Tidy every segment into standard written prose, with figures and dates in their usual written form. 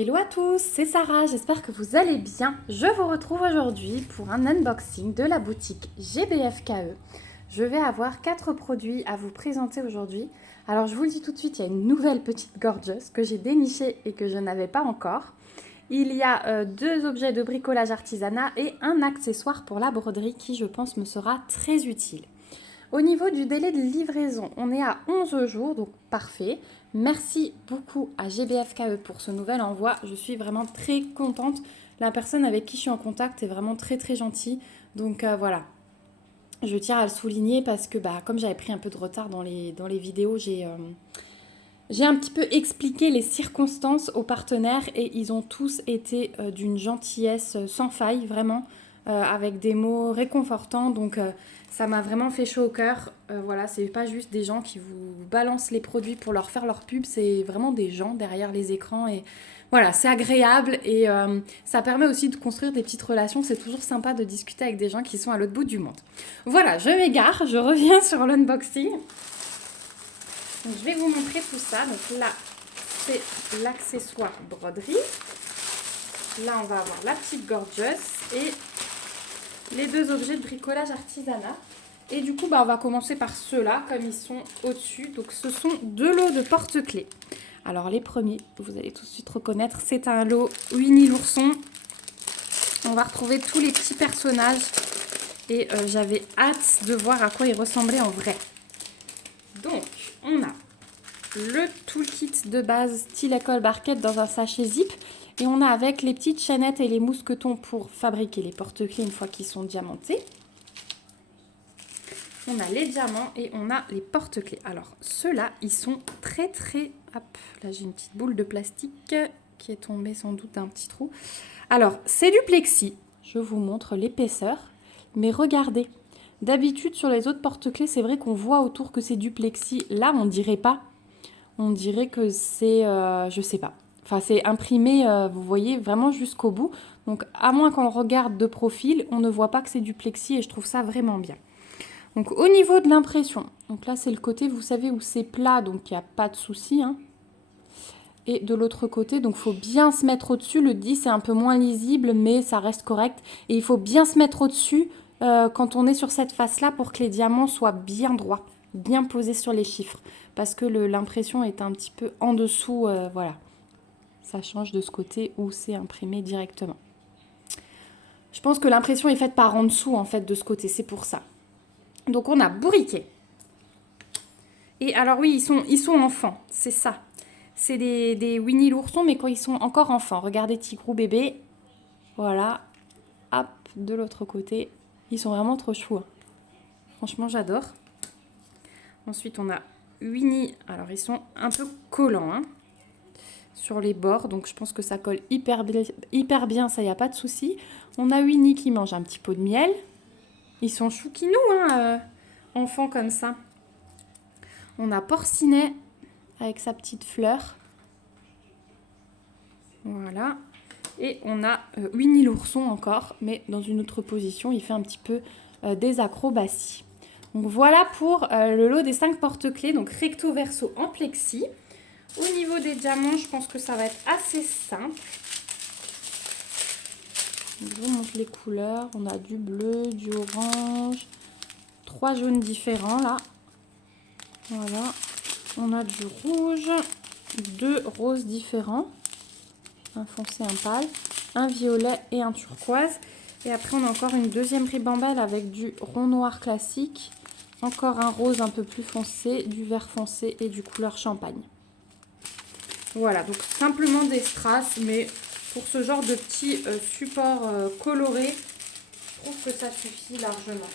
Hello à tous, c'est Sarah, j'espère que vous allez bien. Je vous retrouve aujourd'hui pour un unboxing de la boutique GBFKE. Je vais avoir 4 produits à vous présenter aujourd'hui. Alors je vous le dis tout de suite, il y a une nouvelle petite gorgeous que j'ai dénichée et que je n'avais pas encore. Il y a 2 objets de bricolage artisanat et un accessoire pour la broderie qui je pense me sera très utile. Au niveau du délai de livraison, on est à 11 jours, donc parfait. Merci beaucoup à GBFKE pour ce nouvel envoi. Je suis vraiment très contente. La personne avec qui je suis en contact est vraiment très gentille. Donc voilà, je tiens à le souligner parce que comme j'avais pris un peu de retard dans les vidéos, j'ai un petit peu expliqué les circonstances aux partenaires et ils ont tous été d'une gentillesse sans faille, vraiment, avec des mots réconfortants. Donc ça m'a vraiment fait chaud au cœur. Voilà, c'est pas juste des gens qui vous balancent les produits pour leur faire leur pub, c'est vraiment des gens derrière les écrans et voilà, c'est agréable et ça permet aussi de construire des petites relations. C'est toujours sympa de discuter avec des gens qui sont à l'autre bout du monde. Voilà, je m'égare, je reviens sur l'unboxing. Donc, je vais vous montrer tout ça. Donc là, c'est l'accessoire broderie. Là, on va avoir la petite gorgeous et les 2 objets de bricolage artisanat. Et du coup, on va commencer par ceux-là, comme ils sont au-dessus. Donc, ce sont 2 lots de porte-clés. Alors, les premiers, vous allez tout de suite reconnaître, c'est un lot Winnie l'ourson. On va retrouver tous les petits personnages. Et j'avais hâte de voir à quoi ils ressemblaient en vrai. Donc, on a le toolkit de base style école barquette dans un sachet zip. Et on a avec les petites chaînettes et les mousquetons pour fabriquer les porte-clés une fois qu'ils sont diamantés. On a les diamants et on a les porte-clés. Alors, ceux-là, ils sont très... Hop, là j'ai une petite boule de plastique qui est tombée sans doute d'un petit trou. Alors, c'est du plexi. Je vous montre l'épaisseur. Mais regardez, d'habitude sur les autres porte-clés, c'est vrai qu'on voit autour que c'est du plexi. Là, on dirait pas. On dirait que c'est... je sais pas. Enfin, c'est imprimé, vous voyez, vraiment jusqu'au bout. Donc, à moins qu'on le regarde de profil, on ne voit pas que c'est du plexi et je trouve ça vraiment bien. Donc, au niveau de l'impression, donc là, c'est le côté, vous savez, où c'est plat, donc il n'y a pas de souci. Hein. Et de l'autre côté, donc il faut bien se mettre au-dessus. Le 10 est un peu moins lisible, mais ça reste correct. Et il faut bien se mettre au-dessus quand on est sur cette face-là pour que les diamants soient bien droits, bien posés sur les chiffres. Parce que l'impression est un petit peu en dessous, voilà. Ça change de ce côté où c'est imprimé directement. Je pense que l'impression est faite par en dessous, en fait, de ce côté. C'est pour ça. Donc, on a bourriquet. Et alors, oui, ils sont enfants. C'est ça. C'est des Winnie l'ourson, mais quand ils sont encore enfants. Regardez Tigrou bébé. Voilà. Hop, de l'autre côté. Ils sont vraiment trop choux. Hein. Franchement, j'adore. Ensuite, on a Winnie. Alors, ils sont un peu collants, hein. Sur les bords, donc je pense que ça colle hyper bien, ça y a pas de souci. On a Winnie qui mange un petit pot de miel. Ils sont chouquinous, hein, enfants comme ça. On a Porcinet avec sa petite fleur. Voilà. Et on a Winnie l'ourson encore, mais dans une autre position. Il fait un petit peu des acrobaties. Donc voilà pour le lot des 5 porte-clés, donc recto verso en plexi. Au niveau des diamants, je pense que ça va être assez simple. Je vous montre les couleurs. On a du bleu, du orange, 3 jaunes différents là. Voilà. On a du rouge, 2 roses différents. Un foncé, un pâle, un violet et un turquoise. Et après, on a encore une deuxième ribambelle avec du rond noir classique. Encore un rose un peu plus foncé, du vert foncé et du couleur champagne. Voilà, donc simplement des strass, mais pour ce genre de petits supports colorés, je trouve que ça suffit largement.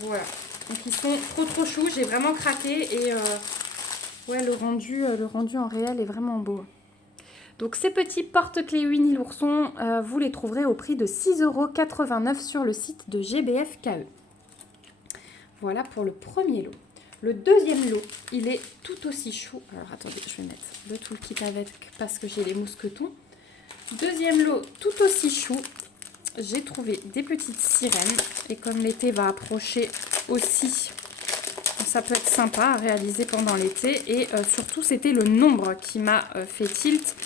Voilà, donc ils sont trop choux, j'ai vraiment craqué et ouais, le rendu en réel est vraiment beau. Donc ces petits porte-clés Winnie l'ourson, vous les trouverez au prix de 6,89 € sur le site de GBFKE. Voilà pour le premier lot. Le deuxième lot, il est tout aussi chou. Alors attendez, je vais mettre le toolkit avec parce que j'ai les mousquetons. Deuxième lot, tout aussi chou. J'ai trouvé des petites sirènes. Et comme l'été va approcher aussi, ça peut être sympa à réaliser pendant l'été. Et surtout, c'était le nombre qui m'a fait tilt.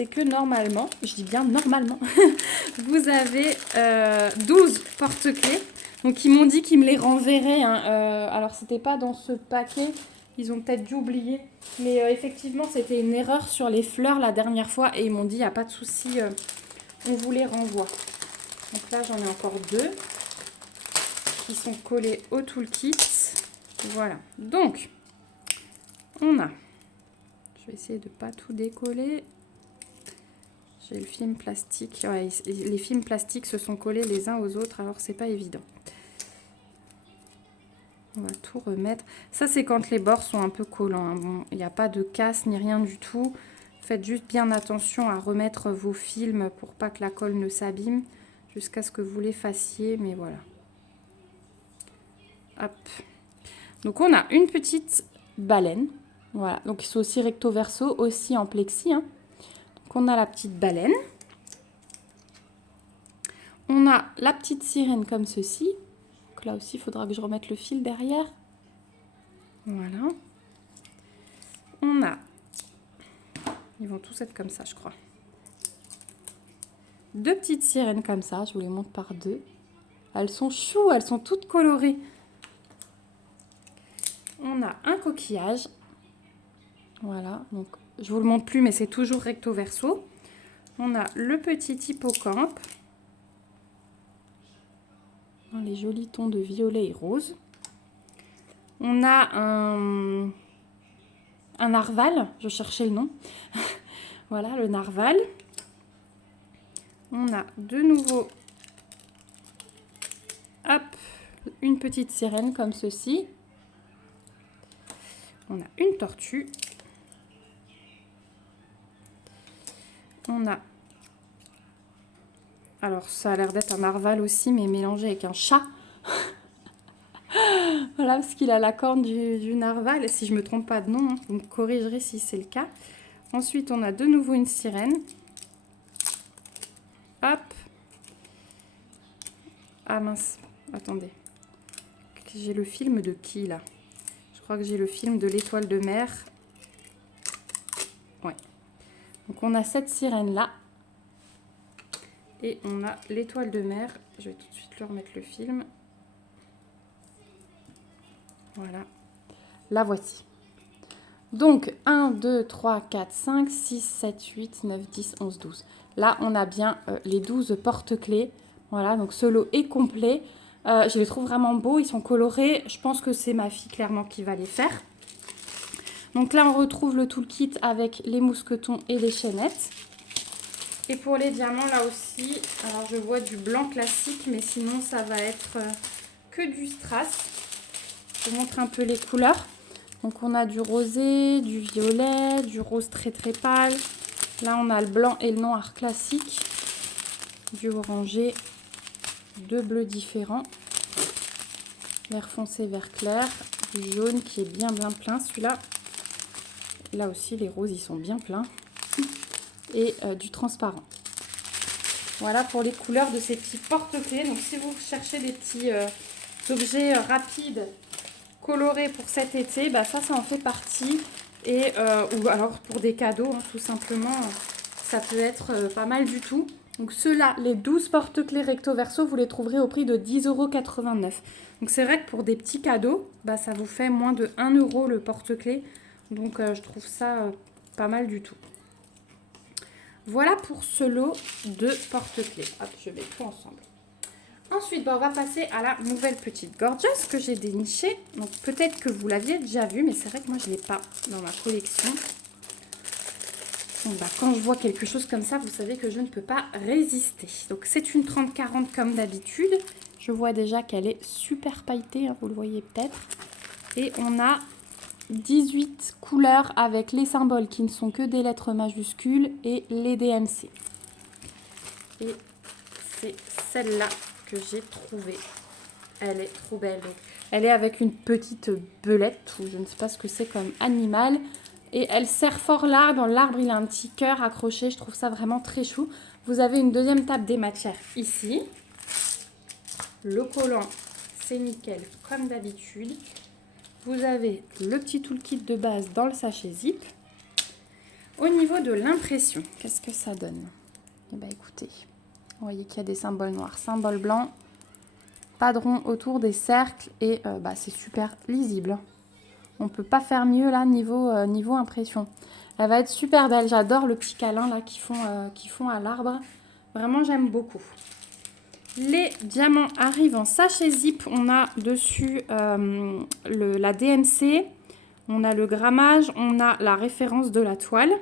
c'est que normalement, je dis bien normalement, vous avez 12 porte-clés. Donc ils m'ont dit qu'ils me les renverraient, hein. Alors c'était pas dans ce paquet, ils ont peut-être dû oublier. Mais effectivement c'était une erreur sur les fleurs la dernière fois et ils m'ont dit il n'y a pas de souci, on vous les renvoie. Donc là j'en ai encore 2 qui sont collés au toolkit. Voilà, donc on a, je vais essayer de ne pas tout décoller. J'ai le film plastique, ouais, les films plastiques se sont collés les uns aux autres, alors c'est pas évident. On va tout remettre. Ça, c'est quand les bords sont un peu collants, hein. Bon, il n'y a pas de casse ni rien du tout. Faites juste bien attention à remettre vos films pour pas que la colle ne s'abîme jusqu'à ce que vous les fassiez, mais voilà. Hop. Donc, on a une petite baleine. Voilà. Donc, ils sont aussi recto verso, aussi en plexi, hein. Donc, on a la petite baleine. On a la petite sirène comme ceci. Donc là aussi, il faudra que je remette le fil derrière. Voilà. On a... Ils vont tous être comme ça, je crois. 2 petites sirènes comme ça. Je vous les montre par 2. Elles sont choues, elles sont toutes colorées. On a un coquillage. Voilà. Donc, je vous le montre plus, mais c'est toujours recto verso. On a le petit hippocampe. Dans les jolis tons de violet et rose. On a un narval, je cherchais le nom. Voilà, le narval. On a de nouveau, hop, une petite sirène comme ceci. On a une tortue. On a, alors ça a l'air d'être un narval aussi, mais mélangé avec un chat. Voilà, parce qu'il a la corne du narval, si je ne me trompe pas de nom, hein. Vous me corrigerez si c'est le cas. Ensuite, on a de nouveau une sirène. Hop. Ah mince, attendez. J'ai le film de qui là? Je crois que j'ai le film de l'étoile de mer. Ouais. Donc on a cette sirène là. Et on a l'étoile de mer. Je vais tout de suite leur remettre le film. Voilà. La voici. Donc 1, 2, 3, 4, 5, 6, 7, 8, 9, 10, 11, 12. Là, on a bien les 12 porte-clés. Voilà, donc ce lot est complet. Je les trouve vraiment beaux, ils sont colorés. Je pense que c'est ma fille clairement qui va les faire. Donc là, on retrouve le toolkit avec les mousquetons et les chaînettes. Et pour les diamants, là aussi, alors je vois du blanc classique, mais sinon ça va être que du strass. Je vous montre un peu les couleurs. Donc on a du rosé, du violet, du rose très très pâle. Là on a le blanc et le noir classique, du orangé, 2 bleus différents, vert foncé, vert clair, du jaune qui est bien plein celui-là. Là aussi les roses ils sont bien pleins et du transparent. Voilà pour les couleurs de ces petits porte-clés. Donc si vous cherchez des petits objets rapides colorés pour cet été, bah ça en fait partie. Et ou alors pour des cadeaux, hein, tout simplement, ça peut être pas mal du tout. Donc ceux-là, les 12 porte-clés recto verso, vous les trouverez au prix de 10,89 €. Donc c'est vrai que pour des petits cadeaux, bah, ça vous fait moins de 1 € le porte-clés. Donc je trouve ça pas mal du tout. Voilà pour ce lot de porte-clés. Hop, je mets tout ensemble. Ensuite, bah, on va passer à la nouvelle petite Gorgeous que j'ai dénichée. Donc peut-être que vous l'aviez déjà vue, mais c'est vrai que moi je ne l'ai pas dans ma collection. Donc, bah, quand je vois quelque chose comme ça, vous savez que je ne peux pas résister. Donc c'est une 30-40 comme d'habitude. Je vois déjà qu'elle est super pailletée, hein, vous le voyez peut-être. Et on a 18 couleurs avec les symboles qui ne sont que des lettres majuscules et les DMC. Et c'est celle-là que j'ai trouvée. Elle est trop belle. Donc, elle est avec une petite belette ou je ne sais pas ce que c'est comme animal. Et elle serre fort l'arbre. Dans l'arbre, il a un petit cœur accroché. Je trouve ça vraiment très chou. Vous avez une deuxième table des matières ici. Le collant, c'est nickel comme d'habitude. Vous avez le petit toolkit de base dans le sachet zip. Au niveau de l'impression, qu'est-ce que ça donne? Eh bien, écoutez, vous voyez qu'il y a des symboles noirs, symboles blancs, padron autour des cercles et c'est super lisible. On ne peut pas faire mieux là niveau impression. Elle va être super belle. J'adore le petit câlin là qu'ils font à l'arbre. Vraiment, j'aime beaucoup. Les diamants arrivent en sachet zip. On a dessus la DMC. On a le grammage. On a la référence de la toile.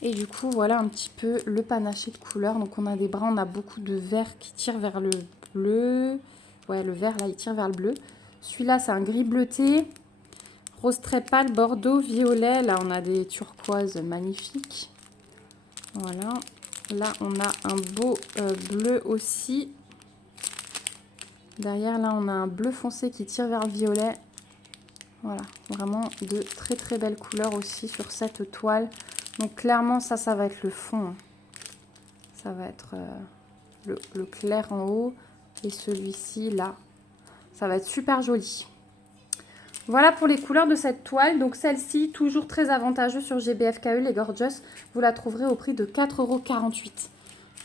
Et du coup, voilà un petit peu le panaché de couleurs. Donc, on a des bruns. On a beaucoup de vert qui tire vers le bleu. Ouais, le vert là, il tire vers le bleu. Celui-là, c'est un gris bleuté. Rose très pâle, bordeaux, violet. Là, on a des turquoises magnifiques. Voilà. Là, on a un beau bleu aussi. Derrière, là, on a un bleu foncé qui tire vers le violet. Voilà. Vraiment de très, très belles couleurs aussi sur cette toile. Donc, clairement, ça va être le fond. Ça va être le clair en haut. Et celui-ci, là. Ça va être super joli. Voilà pour les couleurs de cette toile. Donc celle-ci, toujours très avantageuse sur GBFKE, les Gorgeous. Vous la trouverez au prix de 4,48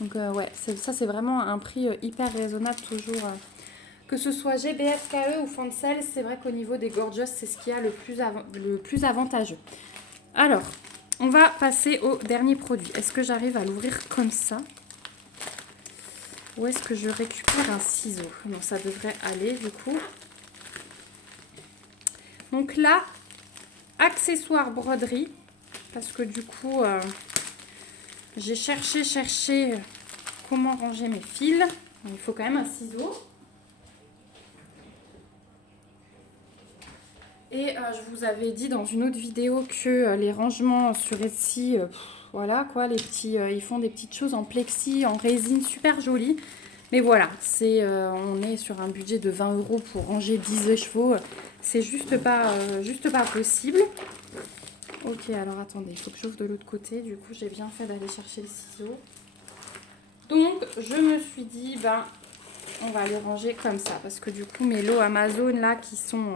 €. Donc ouais, ça c'est vraiment un prix hyper raisonnable toujours. Que ce soit GBFKE ou Fancel, c'est vrai qu'au niveau des Gorgeous, c'est ce qu'il y a le plus avantageux. Alors, on va passer au dernier produit. Est-ce que j'arrive à l'ouvrir comme ça? Ou est-ce que je récupère un ciseau? Non, ça devrait aller du coup. Donc là, accessoires broderie, parce que du coup, j'ai cherché comment ranger mes fils. Il faut quand même un ciseau. Et je vous avais dit dans une autre vidéo que les rangements sur Etsy, voilà quoi, les petits, ils font des petites choses en plexi, en résine, super jolies. Mais voilà, on est sur un budget de 20 € pour ranger 10 chevaux. C'est juste pas possible. Ok, alors attendez, il faut que j'ouvre de l'autre côté. Du coup, j'ai bien fait d'aller chercher le ciseau. Donc, je me suis dit, on va les ranger comme ça. Parce que du coup, mes lots Amazon, là, qui sont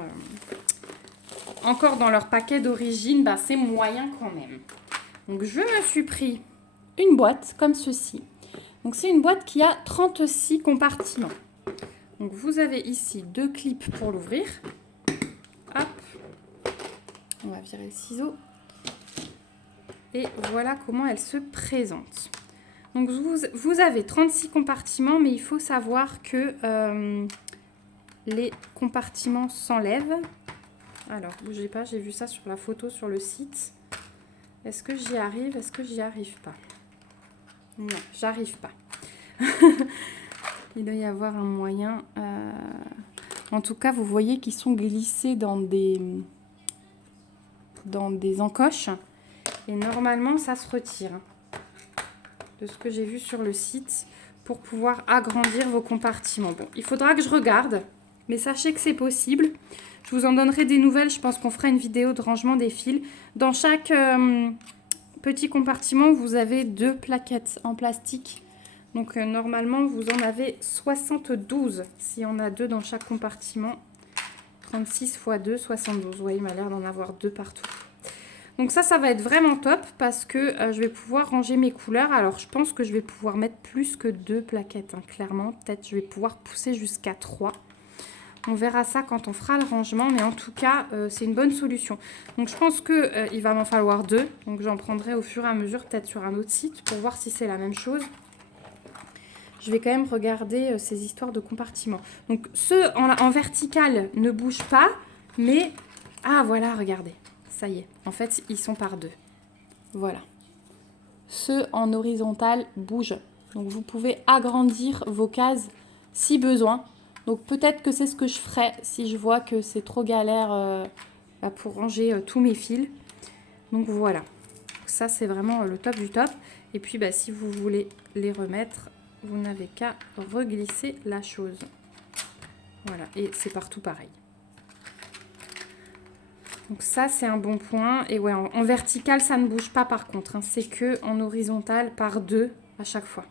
encore dans leur paquet d'origine, c'est moyen quand même. Donc, je me suis pris une boîte comme ceci. Donc, c'est une boîte qui a 36 compartiments. Donc, vous avez ici 2 clips pour l'ouvrir. Hop. On va virer le ciseau. Et voilà comment elle se présente. Donc, vous avez 36 compartiments, mais il faut savoir que les compartiments s'enlèvent. Alors, bougez pas, j'ai vu ça sur la photo sur le site. Est-ce que j'y arrive? Est-ce que j'y arrive pas? Non, j'arrive pas. Il doit y avoir un moyen. En tout cas, vous voyez qu'ils sont glissés dans des encoches. Et normalement, ça se retire. De ce que j'ai vu sur le site, pour pouvoir agrandir vos compartiments. Bon, il faudra que je regarde, mais sachez que c'est possible. Je vous en donnerai des nouvelles. Je pense qu'on fera une vidéo de rangement des fils. Dans chaque petit compartiment, vous avez 2 plaquettes en plastique. Donc, normalement, vous en avez 72 si on a 2 dans chaque compartiment. 36 x 2, 72. Vous voyez, il m'a l'air d'en avoir 2 partout. Donc ça va être vraiment top parce que je vais pouvoir ranger mes couleurs. Alors, je pense que je vais pouvoir mettre plus que 2 plaquettes, clairement. Peut-être je vais pouvoir pousser jusqu'à 3. On verra ça quand on fera le rangement, mais en tout cas, c'est une bonne solution. Donc, je pense qu'il va m'en falloir 2. Donc, j'en prendrai au fur et à mesure, peut-être sur un autre site, pour voir si c'est la même chose. Je vais quand même regarder ces histoires de compartiments. Donc, ceux en vertical ne bougent pas, mais... Ah, voilà, regardez. Ça y est. En fait, ils sont par 2. Voilà. Ceux en horizontal bougent. Donc, vous pouvez agrandir vos cases si besoin. Donc, peut-être que c'est ce que je ferai si je vois que c'est trop galère pour ranger tous mes fils. Donc, voilà. Ça, c'est vraiment le top du top. Et puis, si vous voulez les remettre, vous n'avez qu'à reglisser la chose. Voilà. Et c'est partout pareil. Donc ça, c'est un bon point. Et ouais, en vertical, ça ne bouge pas par contre. C'est que en horizontal, par 2 à chaque fois.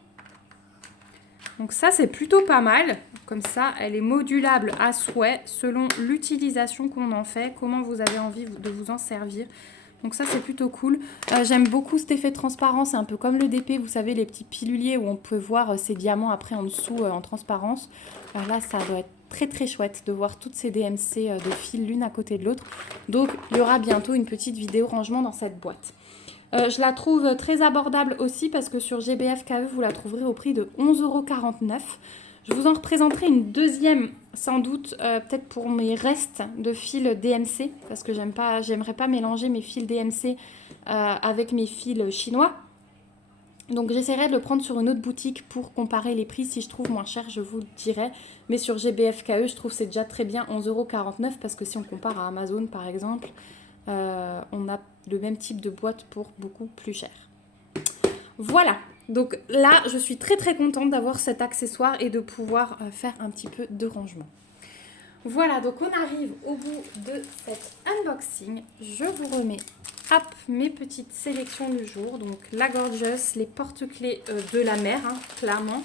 Donc ça, c'est plutôt pas mal. Comme ça, elle est modulable à souhait selon l'utilisation qu'on en fait, comment vous avez envie de vous en servir. Donc ça, c'est plutôt cool. J'aime beaucoup cet effet transparent. C'est un peu comme le DP, vous savez, les petits piluliers où on peut voir ces diamants après en dessous en transparence. Alors là, ça doit être très très chouette de voir toutes ces DMC de fil l'une à côté de l'autre. Donc, il y aura bientôt une petite vidéo rangement dans cette boîte. Je la trouve très abordable aussi parce que sur GBF KE, vous la trouverez au prix de 11,49 €. Je vous en représenterai une deuxième, sans doute, peut-être pour mes restes de fils DMC, parce que j'aimerais pas mélanger mes fils DMC avec mes fils chinois. Donc j'essaierai de le prendre sur une autre boutique pour comparer les prix. Si je trouve moins cher, je vous le dirai. Mais sur GBF KE, je trouve que c'est déjà très bien 11,49 € parce que si on compare à Amazon par exemple, on a le même type de boîte pour beaucoup plus cher. Voilà, donc là je suis très très contente d'avoir cet accessoire et de pouvoir faire un petit peu de rangement. Voilà, donc on arrive au bout de cet unboxing. Je vous remets mes petites sélections du jour. Donc la Gorgeous, les porte-clés de la mer, hein, clairement,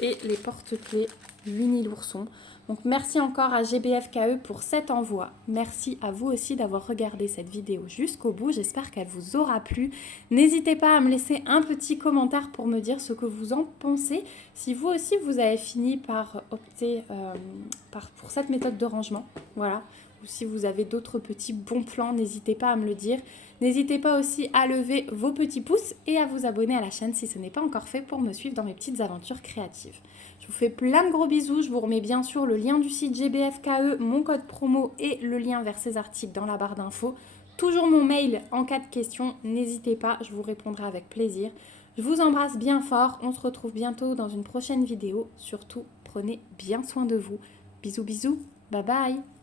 et les porte-clés Winnie l'ourson. Donc merci encore à GBF KE pour cet envoi. Merci à vous aussi d'avoir regardé cette vidéo jusqu'au bout. J'espère qu'elle vous aura plu. N'hésitez pas à me laisser un petit commentaire pour me dire ce que vous en pensez. Si vous aussi vous avez fini par opter pour cette méthode de rangement, voilà. Ou si vous avez d'autres petits bons plans, n'hésitez pas à me le dire. N'hésitez pas aussi à lever vos petits pouces et à vous abonner à la chaîne si ce n'est pas encore fait pour me suivre dans mes petites aventures créatives. Je vous fais plein de gros bisous. Je vous remets bien sûr le lien du site GBF KE, mon code promo et le lien vers ces articles dans la barre d'infos. Toujours mon mail en cas de questions. N'hésitez pas, je vous répondrai avec plaisir. Je vous embrasse bien fort. On se retrouve bientôt dans une prochaine vidéo. Surtout, prenez bien soin de vous. Bisous, bisous. Bye bye.